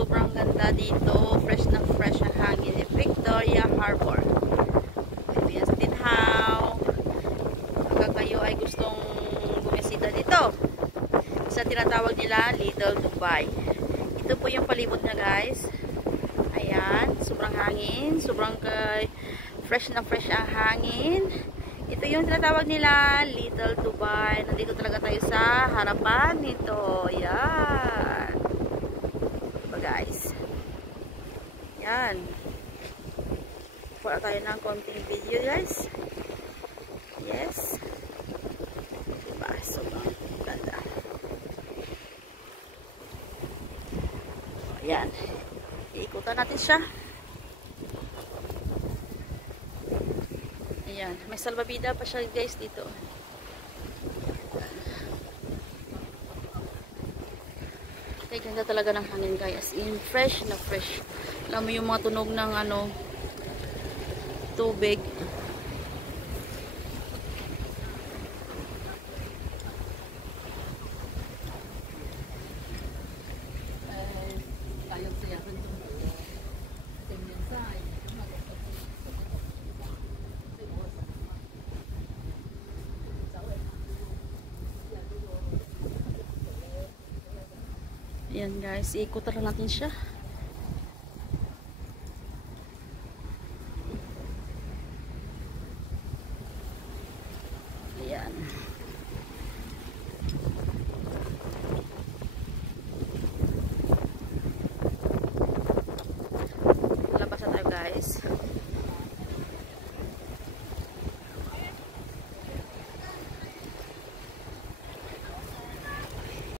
sobrang ganda dito. Fresh na fresh ang hangin ni Victoria Harbor. Ito yan sa Tinhaw. Hanggang kayo ay gustong bumisita dito sa tinatawag nila Little Dubai. Ito po yung palibot niya, guys. Ayan, sobrang hangin, sobrang fresh na fresh ang hangin. Ito yung tinatawag nila Little Dubai. Nandito talaga tayo sa harapan nito. Ayan. Diba, guys? Ayan. Para tayo ng konting video, guys. Yes. Diba? Sobrang ganda. Ayan. Iikutan natin siya. Ayan. May salbabida pa siya, guys, dito. Kaya ganda talaga ng hangin, guys. In fresh na fresh. Alam mo yung mga tunog ng tubig. Ayan, guys, ikutan natin siya.